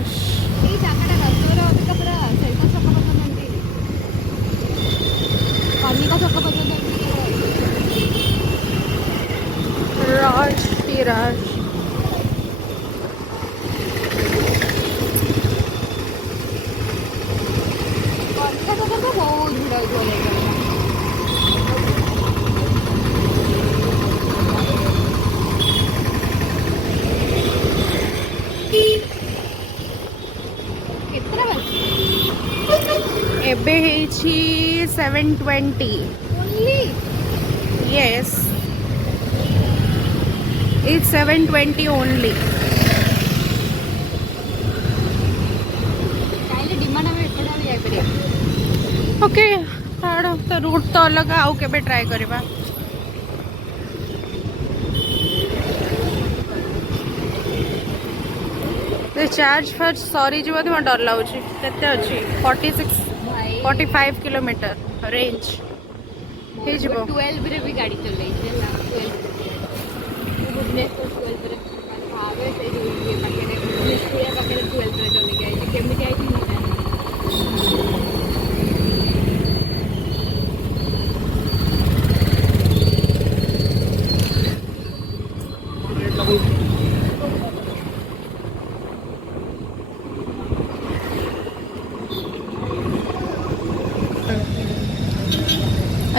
Rush ଏଇ ଜାଗାଟା ରସର ଅବିକା ପୁରା ସେଇଟା ଛକ ପର୍ଯ୍ୟନ୍ତ ଏମିତି କନିକା ଛକ ପର୍ଯ୍ୟନ୍ତ ଏମିତି रश ही रश। କନିକା ଛକରେ ତ ବହୁତ ଭିଡ଼ ହେଇଥିବ ଯାଇକି। କେତେଟା ବାଜିଛି? ଏବେ ହେଇଛି 7:20। Only Yes, it's 7:20 only. ଚାହିଁଲେ ଡିମାଣ୍ଡ ଆମେ ଏପଟେ ଆମେ ଯାଇପାରିବା। ओके छाड़ तो रूट तो अलग आउ केबे ट्राई करबा। तो चार्ज फर्स्ट सॉरी जीव तो डर लगुच केते अच्छी 46 ଭାଇ 45 किलोमीटर रेंज हे जीवो। 12 ରେ ବି ଗାଡ଼ି ଚଲେଇଛି ହେଲା 12 ଭୁବନେଶ୍ୱର 12 ରେ ଭାବେ ସେଇ ଯୋଉ ଇଏ ପାଖରେ ଭୁବନେଶ୍ୱର ପାଖରେ 12 ରେ ଚଲେଇକି ଆଇଛି କେମିତି ଆଇଛି ମୁଁ ଜାଣିନି।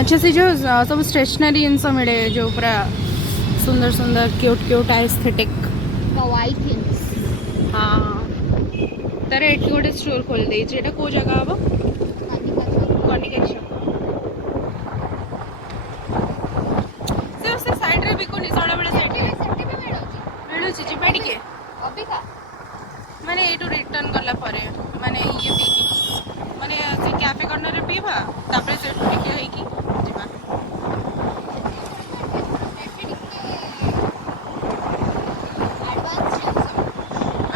अच्छा से जो सब स्टेशनरी जिनस मिले जो पूरा सुंदर सुंदर क्यूट क्यूट एस्थेटिक। कवाई थिंग्स हाँ तार एटी गोटे स्टोर खोल देछि एटा को जगह हबो कनिका छक कनिका छक से साइड रे बिको निसळा बेले साइड रे ସେଠି ବି ମିଳୁଛି मिलु छी जिबा टिके ଅବିକା माने एटू रिटर्न गला परे माने ये पीकी माने से कैफे कॉर्नर रे पीबा तापरे से टिके हेकी जिबा।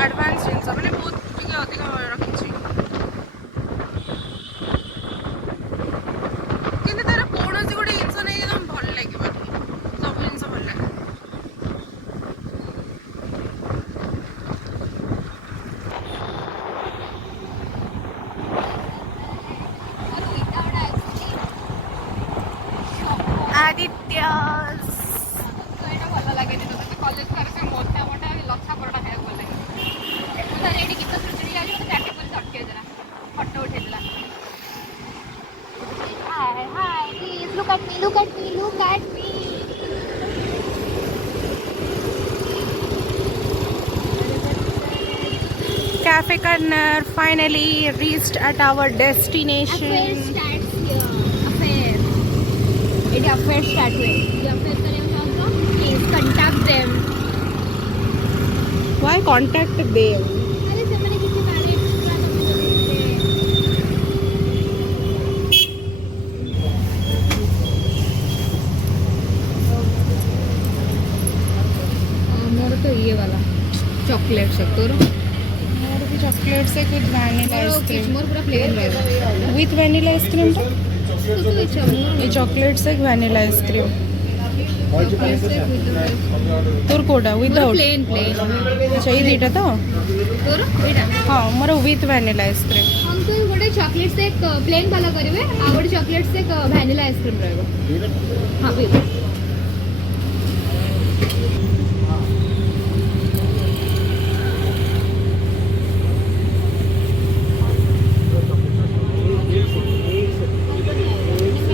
एडवांस जिनस माने बहुत टिके अधिक रखिछि किंतु तार कोनोसी गोटे जिनस नै एकदम भल लागिबो सब जिनस भल लागे। आदित्यस ଏଇଟା ଭଲ ଲାଗେନି ତତେ କଲେଜ ପରେ ସେ ମୋଟା ମୋଟା ଲଛା ପରଟା ଖାଇବାକୁ ଭଲ ଲାଗେ। ମୁଁ ଥରେ ଏଇଠି ଗୀତ ଶୁଣିଥିଲି ଯାଉଛି ମୋତେ ଚାଟି ପୋଲିସ ଅଟକେଇଦେଲା ଫଟୋ ଉଠେଇଦେଲା। Hi hi please look at me look at me look at me. Cafe Corner finally reached at our destination. Affair starts here. Affair. Eighty affair start हुए ये अफेयर करने चाहते हो please contact them. Why contact them? अरे ସେମାନେ କିଛି marriage plan ମୋର ତ ଇଏ ବାଲା ଚॉकलेट से तोर मोर भी चॉकलेट से विथ वैनिला आइसक्रीम मोर पूरा प्लेन रहेगा विथ वैनिला आइसक्रीम तो तो इच्छा मोर ये चॉकलेट से वैनिला आइसक्रीम चॉकलेट से तोर कोडा विदाउट प्लेन प्लेन अच्छा ये दीटा तो तोर एटा हाँ more with vanilla ice cream. Uncle गोटे चॉकलेट से एक प्लेन वाला करेंगे आ गोटे चॉकलेट से एक वैनिला आइसक्रीम रहेगा हाँ भी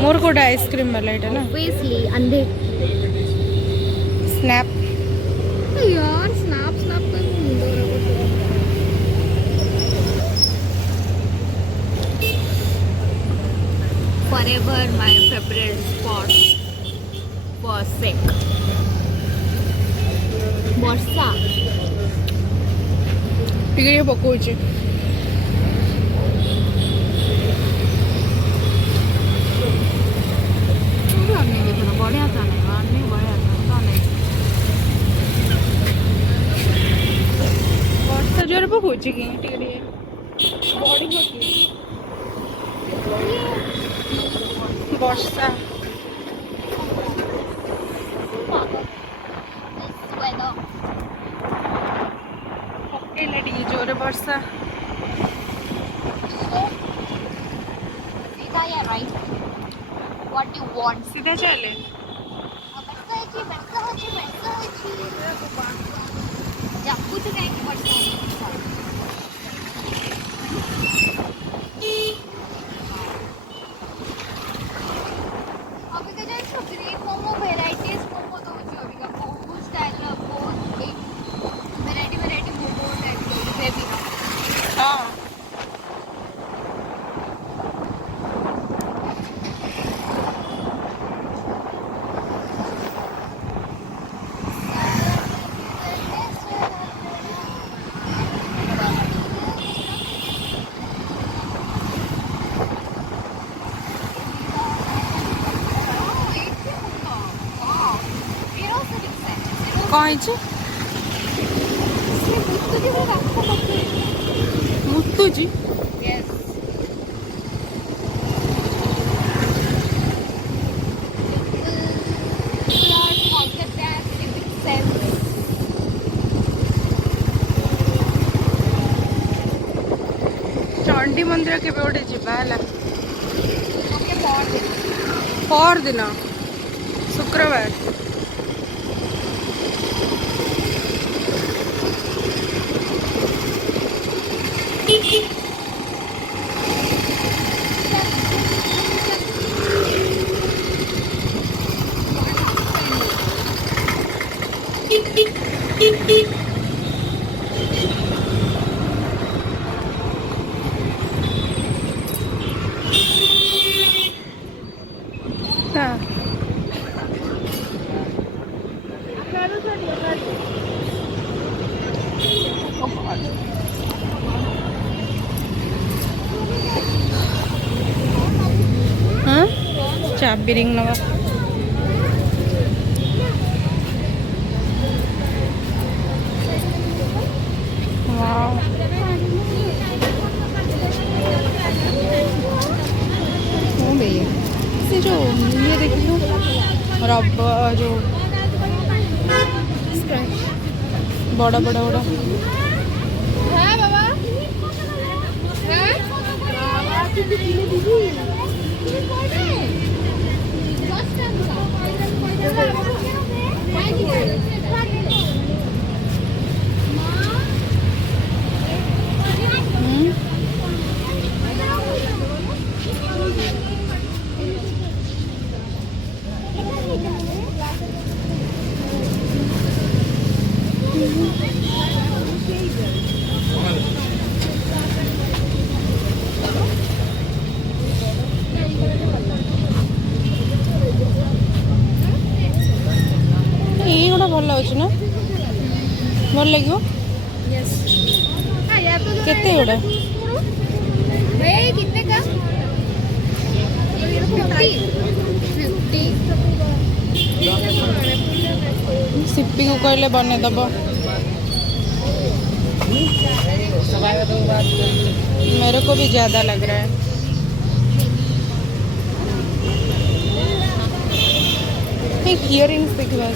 मोर कोडा आइसक्रीम वाला एटा ना ऑब्वियसली अंधे स्नैप यार स्नैप स्नैप कर forever my favorite spot was sick ବର୍ଷା ଟିକେ ପକଉଛି ବଢିଆ ତ ନାହିଁ ବଢିଆ ତ ନାହିଁ ବର୍ଷା ଜୋରେ ପକଉଛି କି ଟିକେ ଟିକେ ବଢିବ କି ବର୍ଷା ପକେଇଲା ଟିକେ ଜୋରେ। जोरे वर्षा सीधा या राइट व्हाट यू वांट सीधा चले ବର୍ଷା ଅଛି ଯାକୁଛୁ କାହିଁକି ବର୍ଷା अभी का जो ग्रीन मोमो वेराइटीज मोमो तो जो अभी का बहुत स्टाइल है बहुत एक वैरायटी मोमो टाइप के बेबी हाँ कौन है मुत्तु जी चंडी मंदिर के गोटे जावा पर दिन शुक्रवार हाँ चाबी रिंग नवा से जो ये देख लो रब जो बड़ा बड़ा बड़ा है बाबा ये गोटा भल लगे ना भल लगे केते गोटा कितने का 50 सिप्पी को कहले बनेदब मेरे को भी ज्यादा लग रहा है एक इयरिंग्स देखिए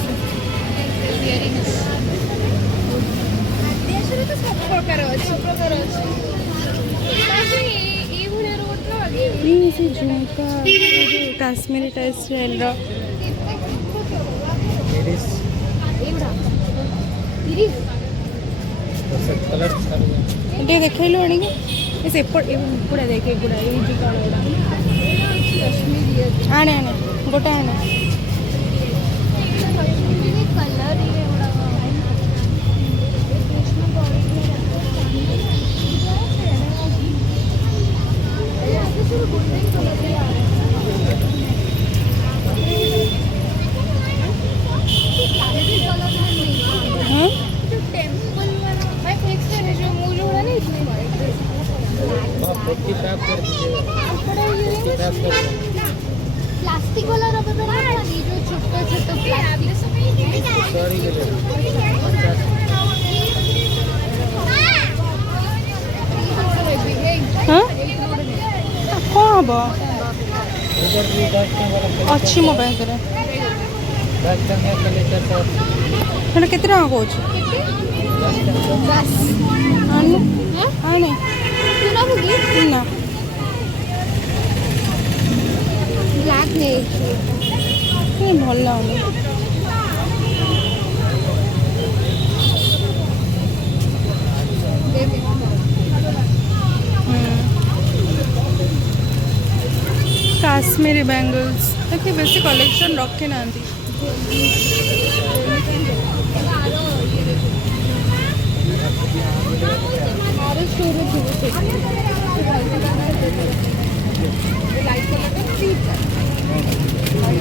झुमका काश्मीरी टाइप स्टाइल ये देखलु आने सेपड़ा देखे गुड़ा आने आने गोटे आने प्लास्टिक वाला रबर बैंड जो छोटे छोटे कौन हम अच्छी मो बैग के कौन नहीं तू ना बुगी ना ब्लैक नहीं भल लाଗୁନି काश्मीरी बैंगल्स देखिए बेसी कलेक्शन रखे ना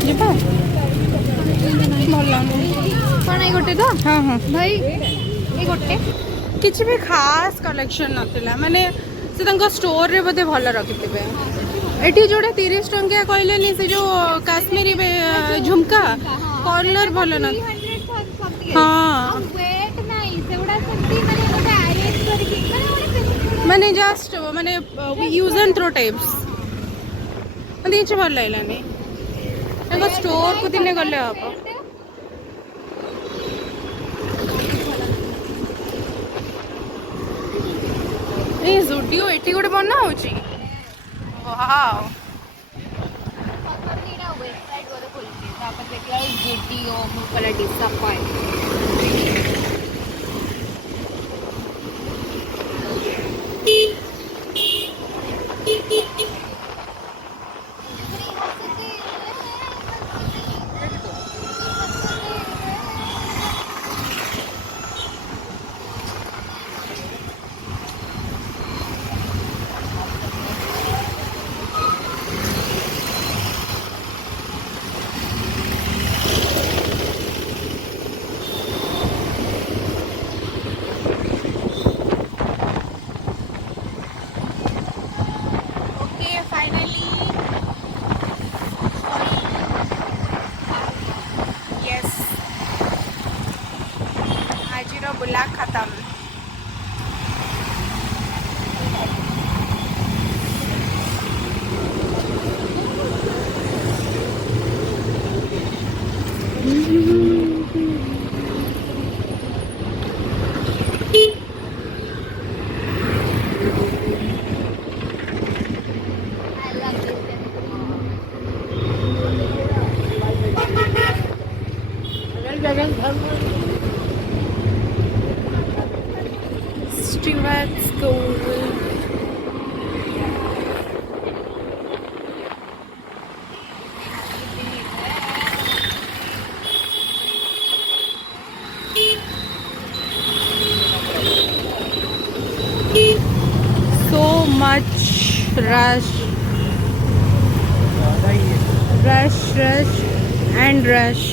ଯିବା ଭଲ ଲାଗୁନି କ'ଣ ଏଇ ଗୋଟେ ତ ହଁ ହଁ ଭାଇ ଏଇ ଗୋଟେ କିଛି ବି ଖାସ୍ କଲେକ୍ସନ୍ ନଥିଲା ମାନେ ସେ ତାଙ୍କ ଷ୍ଟୋରରେ ବୋଧେ ଭଲ ରଖିଥିବେ ଏଠି ଯୋଉଟା 30 ଟଙ୍କିଆ କହିଲେନି ସେ ଯୋଉ କାଶ୍ମୀରୀ ଝୁମକା କଲର୍ ଭଲ ନ ହଁ ମାନେ ଜଷ୍ଟ ମାନେ ୟୁଜ୍ ଆଣ୍ଡ ଥ୍ରୋ ଟାଇପ୍ସ ମୋତେ କିଛି ଭଲ ଲାଗିଲାନି ତାଙ୍କ ଷ୍ଟୋରକୁ ଦିନେ ଗଲେ ହବ ଏଇ ଜୁଡିଓ ଏଠି ଗୋଟେ ବନା ହଉଛି ୱାଓ बुला खत्म Stewart School. So much rush and rush.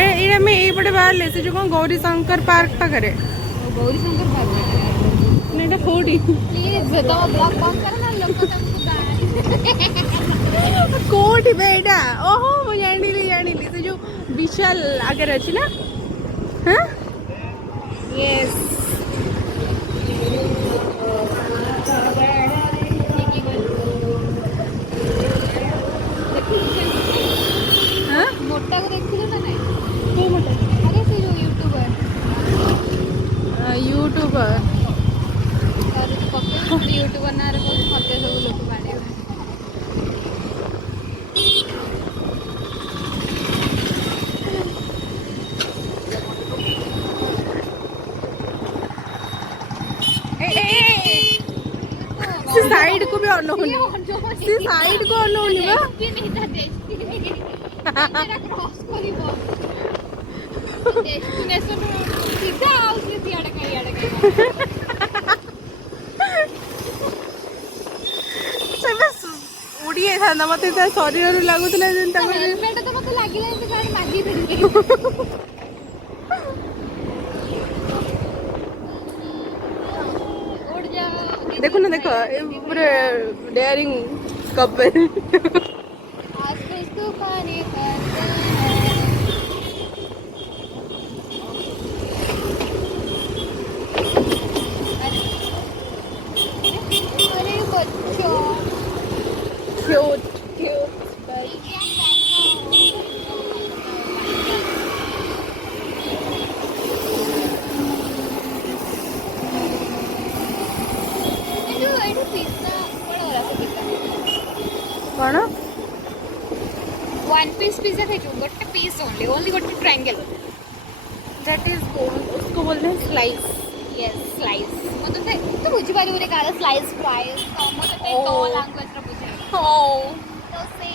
ଏଇଟା ଆମେ ଏଇପଟେ ବାହାରିଲେ ସେ ଯୋଉ କଣ ଗୌରୀ ଶଙ୍କର ପାର୍କ ପାଖରେ ଗୌରୀଶଙ୍କର ପାର୍କ ଏଇଟା କୋଉଠି ପ୍ଲିଜ ତମ ବ୍ଲଗ ବନ୍ଦ କର ନା ଲୋକ ତାଙ୍କୁ କୋଉଠି ବେ ଏଇଟା ଓହୋ ମୁଁ ଜାଣିଲି ସେ ଯୋଉ ବିଶାଲ ଆଗରେ ଅଛି ନା ହଁ ୟେସ୍ ମୋଟାକୁ ଦେଖିଲୁ ନା ନାଇଁ କୋଉ ମୋଟା ଆରେ ସେ ଯୋଉ ୟୁଟ୍ୟୁବର ୟୁଟ୍ୟୁବର ନାଁରେ କହୁଛି ମତେ ସବୁ ଲୋକ ମାରିବେ से साइड को भी अनौनी से साइड को अनौनी बा डेस्टिनेशन सीधा आउसी सियाडे कई से बस उड़ी था मते शरीर लगुला हेलमेट तो मते लागिला एते गाड़ी मागी फिरी उड़ जा देखो ना देखो पूरे डेयरिंग कपल आज कुछ तूफानी करते हैं अरे बच्चों क्यूट पीस पिज्जा खाइछु गोटे पीस ओनली गोटे ट्रायंगल दैट इज बोन, उसको बोलते हैं स्लाइस। यस स्लाइस मते तो बुझी पारिबो रे काला स्लाइस फ्राइज तो मते तो Oh. लैंग्वेज रे बुझे ओ तो से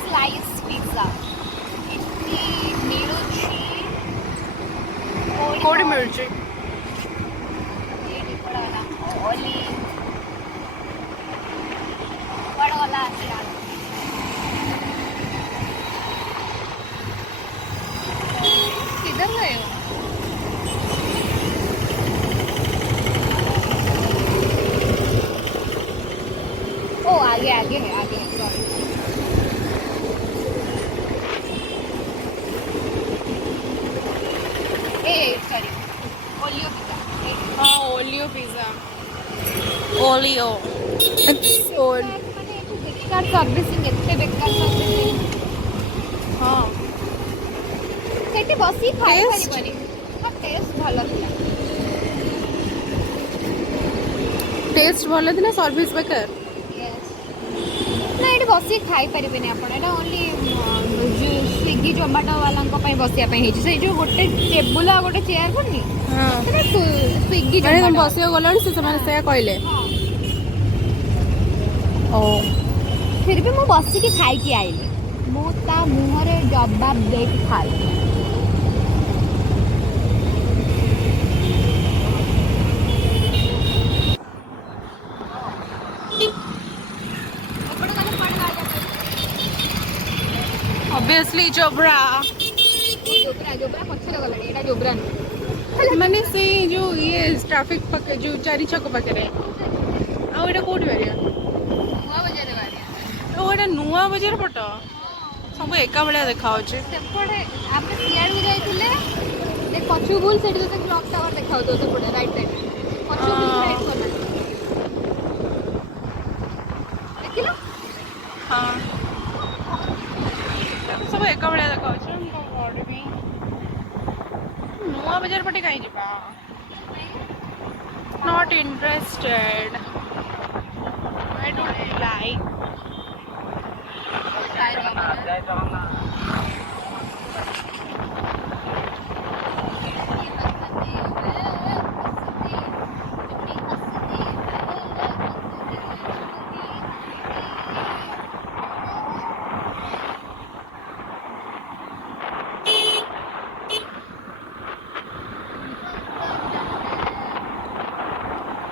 स्लाइस पिज्जा इतनी मिलुची कोड मिर्ची ये पड़ा ना ओली बड़ा वाला यार किधर गए हो ओ आगे आगे है सॉरी ए सॉरी ओलियो पिज्जा हाँ ओलियो पिज्जा ओलियो ओल ମାନେ ଏଠୁ ବେକାର ସର୍ଭିସିଂ ଏତେ ବେକାର ସର୍ଭିସିଂ हाँ ସେଠି ବସି ଖାଇ Taste? ପାରିବନି ହଁ ଟେଷ୍ଟ ଭଲ ଥିଲା टेस्ट भल थी ना सर्विस बेकार। ନା ଏଠି ବସିକି ଖାଇପାରିବେନି ଆପଣ ଏଇଟା ଓନ୍ଲି ସ୍ୱିଗି ଜୋମାଟୋ ବାଲାଙ୍କ ପାଇଁ ବସିବା ପାଇଁ ହେଇଛି ସେଇ ଯେଉଁ ଗୋଟେ ଟେବୁଲ ଆଉ ଗୋଟେ ଚେୟାର ପଡ଼ିନି हाँ ସେଟା ସ୍ୱିଗି ମାନେ ତମେ ଜୋମାଟୋ ବସିବାକୁ ଗଲାଣି ସେ ସେମାନେ ସେଇଆ କହିଲେ। ଓ फिर भी ମୁଁ ବସିକି ଖାଇକି ଆଇଲି ମୁଁ ତା ମୁହଁରେ ଜବାବ ଦେଇକି ଖାଇଲି ऑब्वियसली जोब्रा जोब्रा ପଛରେ ଗଲାଣି ଏଇଟା ଯୋବ୍ରା ନୁହେଁ ମାନେ ସେଇ ଯୋଉ ଇଏ ଟ୍ରାଫିକ ପାଖେ ଯୋଉ ଚାରି ଛକ ପାଖରେ ଆଉ ଏଇଟା କୋଉଠି ବାରିଆ ନୂଆ ବଜାରରେ ବାହାରିଆ ଓ ଏଇଟା ନୂଆ ବଜାର ପଟ ସବୁ ଏକା ଭଳିଆ ଦେଖାଯାଉଛି। ସେପଟେ ଆମେ ସିଆଡ଼କୁ ଯାଇଥିଲେ ଦେଖ ପଛକୁ ବୁଲ ସେଠି ତତେ କ୍ଲକ୍ ଟାୱାର ଦେଖାଉଥିବ ସେପଟେ ରାଇଟ୍ ସାଇଡ୍ ପଛକୁ ବୁଲ ରାଇଟ୍ କର୍ନର ଦେଖିଲ ହଁ ସବୁ ଏକା ଭଳିଆ ଦେଖାଯାଉଛି ମୁଁ କଣ କରିବି ନୂଆ ବଜାର ପଟେ କାହିଁ ଯିବା not interested I don't like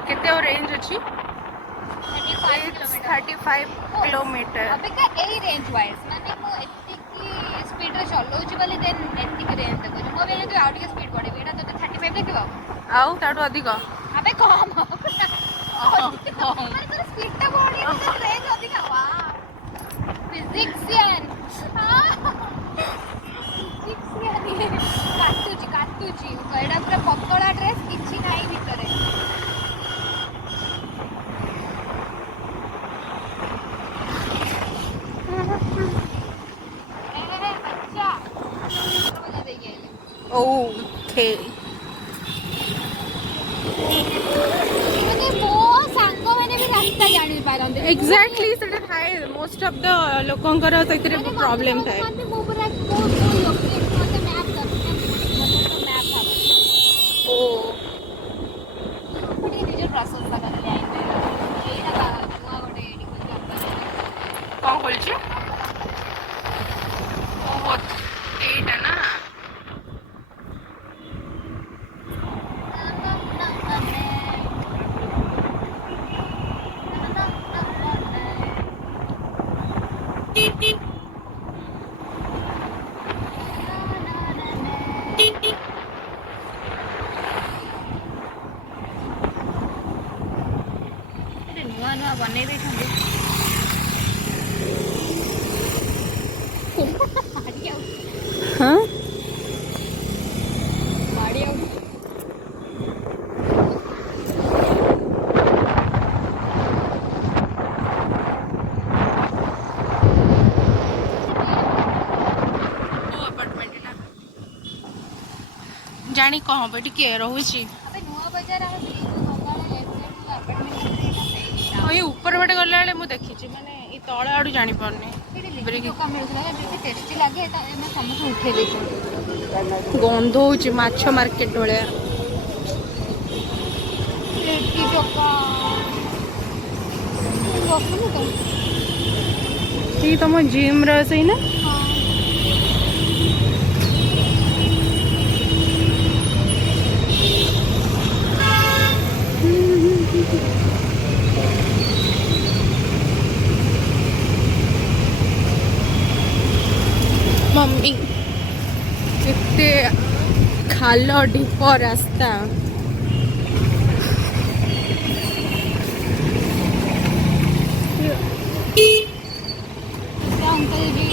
କେତେ ଆଉ ରେଞ୍ଜ ଅଛି 35 किलोमीटर ଅବିକା ଏଇ ରେଞ୍ଜ ୱାଇଜ୍ ମାନେ ମୁଁ ଏତିକି ସ୍ପିଡ଼ରେ ଚଲଉଛି ବୋଲି ଦେନ୍ ଏତିକି ରେଞ୍ଜ ଦେଖୁଛି ମୁଁ ଏବେ ଯଦି ଆଉ ଟିକେ ସ୍ପିଡ଼ ବଢ଼େଇବି ଏଇଟା ତୋତେ 35 ଦେଖିବ ଆଉ ତାଠୁ ଅଧିକ ଆବେ କମ୍ ମାନେ ତୋର ସ୍ପିଡ଼ଟା ବଢ଼ିବ ତୋର ରେଞ୍ଜ ଅଧିକା ୱାଓ ଫିଜିକ୍ସିଆନ୍ କାଟୁଛି ଏଇଟା ପୁରା ପତଳା ଡ୍ରେସ୍ କିଛି ନାହିଁ ଭିତରେ ओके ମାନେ ମୋ ସାଙ୍ଗମାନେ ବି ରାସ୍ତା ଜାଣିପାରନ୍ତି एग्जैक्टली ସେଟା ଥାଏ ମୋଷ୍ଟ ଅଫ୍ ଦ ଲୋକଙ୍କର ସେଥିରେ ପ୍ରୋବ୍ଲେମ ଥାଏ ମୁଁ ପୁରା କୋଉ ଲୋକେଟ୍ ମୋତେ ମ୍ୟାପ୍ ଦରକାର ମୋତେ ତ ମ୍ୟାପ୍ ହବ ଓ ମୁଁ ଟିକେ ନିଜର ପ୍ରଶଂସା କରିଲି ଆଇଲେ ଏଇଟା ନୂଆ ଗୋଟେ ଏଠି ଖୋଲିଛି କଣ ଖୋଲିଛି ଓହୋ ଏଇଟା ନା ନୂଆ ନୂଆ ବନେଇ ଦେଇଛନ୍ତି हाँ ଗାଡ଼ି ଆଉ अपार्टमेंट ना जानी कहाँ पे टिके रहुची अबे नूआ बजार आवे ब्रिज सकाळे लेफ्ट साइड को अपार्टमेंट ये ऊपर बाटे गला बेले मु देखी माने ତଳେ ଆଡୁ ଜାଣି ପାରୁନି। ଚୋକା ମିଳୁଥିଲା ଯେତେ ଟେଷ୍ଟି ଲାଗେ ଏଟା ଆମେ ସମସ୍ତେ ଉଠେଇ ଦେଇଛନ୍ତି। ଗନ୍ଧ ହଉଛି ମାଛ ମାର୍କେଟ ଭଳିଆ। ଲିଟି ଚୋକା ବସୁନି ତ। ଏଇ ତମ ଜିମ୍ ର ସେଇ ନା? मम्मी एते खाल ढीप रास्ता। अंकल जी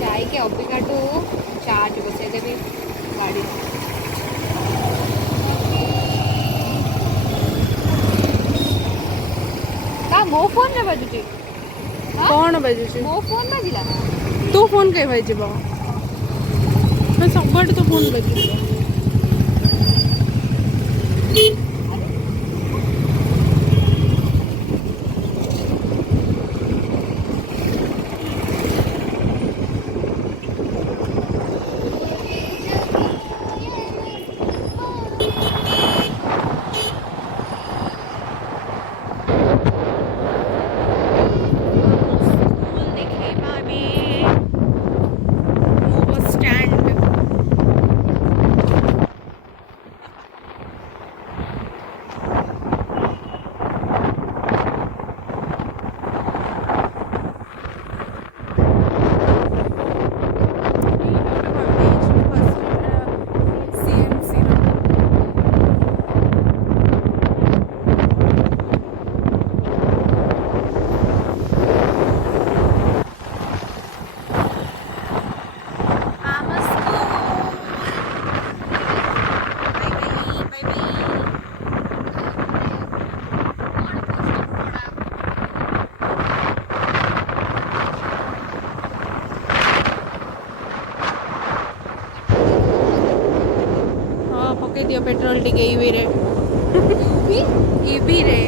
ଯାଇକି ଅବିକାଠୁ ଚାର୍ଜ ବସେଇଦେବି ଗାଡ଼ି। ମୋ ଫୋନରେ ବାଜୁଛି। कौन बजुची? ମୋ ଫୋନ୍ ବାଜିଲା। तू फोन कहीं बजब सब तो फोन बजुची। पके दियो पेट्रोल टिके ईवी रे। ईवी रे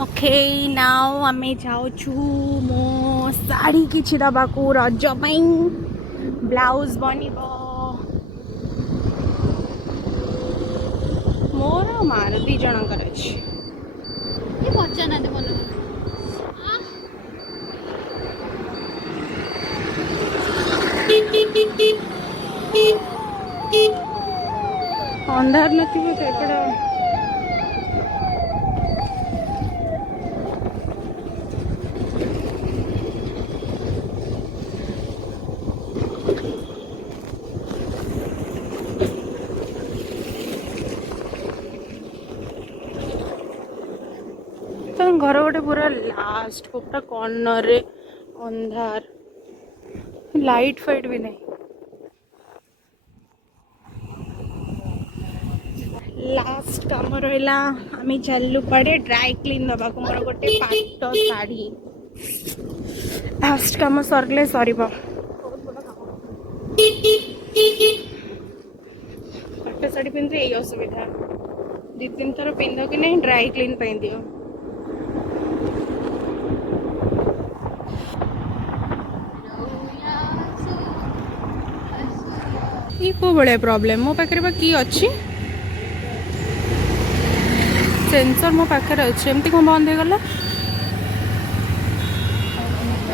ओके नाउ आमे जाउछु मो साड़ी किछि दबाकू रज पई ब्लाउज बनिबो मोर मार दी जनकर अछि ये पचा ना दे मन अंधार नथिबो तो एपड़ा घर गोटे पूरा लास्ट पूरा कॉर्नर रे अंधार लाइट फाइट भी नहीं लास्ट काम रहा आम चलू पड़े ड्राई क्लीन दबा मोर गोटे पाट शाढ़ी लास्ट काम सरले सर ପାଟ ଶାଢ଼ୀ ପିନ୍ଧିଲେ ଏଇ ଅସୁବିଧା, 2-3 ଥର ପିନ୍ଧ କି ନାହିଁ ଡ୍ରାଇ କ୍ଲିନ୍ ପାଇଁ ଦିଅ। ये को बड़े प्रॉब्लम मो पाखे बा की अच्छी सेंसर मो पाखे अच्छे एमती कौन बंद हो गला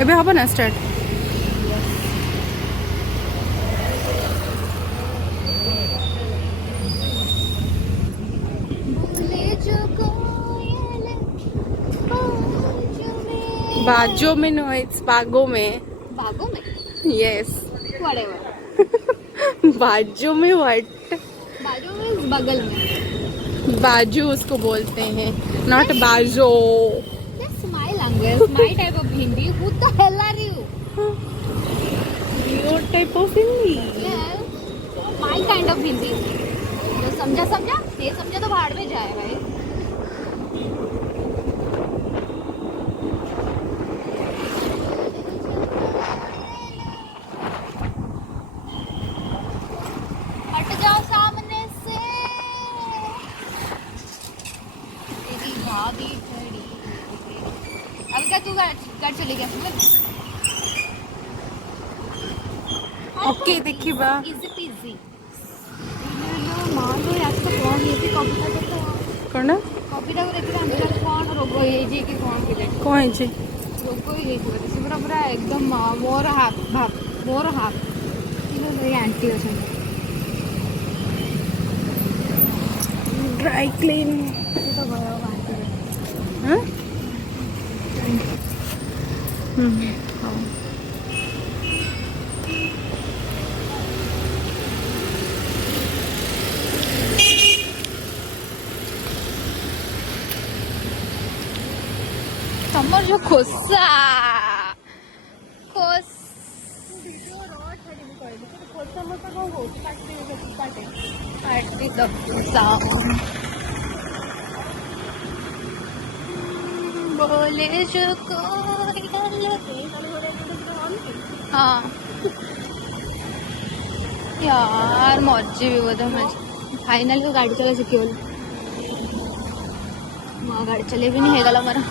एबे हबो ना स्टार्ट बाजो में नो इट्स बागो में बागों में यस व्हाटएवर बाजू में व्हाट बाजू में बगल में बाजू उसको बोलते हैं नॉट बाजो That's my language, my type of Hindi. Who the hell are you? Your type of Hindi Yes, my kind of Hindi. जो समझा समझा, ये समझा तो भाड़ में जाए भाई. हट जाओ सामने से. तेरी भाभी खड़ी. अब क्या तू घर चले गया समझ? ओके देखिबा इजी पीजी. मालो यार तो कौन ये भी कविता तो कौन कविता को देखिए अंदर कौन रोग होई जे कि कौन के जाए कौन है रोग होई जे कि से पूरा पूरा एकदम मोर हाफ ये लोग एंटी हो सकते ड्राई क्लीन तो गया आंटी हाँ तमर जो खोसा खोस पार्टी द बोले जो कोई हाँ यार मर्जी भी बोधा मजा फाइनली गाड़ी चला शिखी बोल गाड़ी चले भी नहीं है गला मारा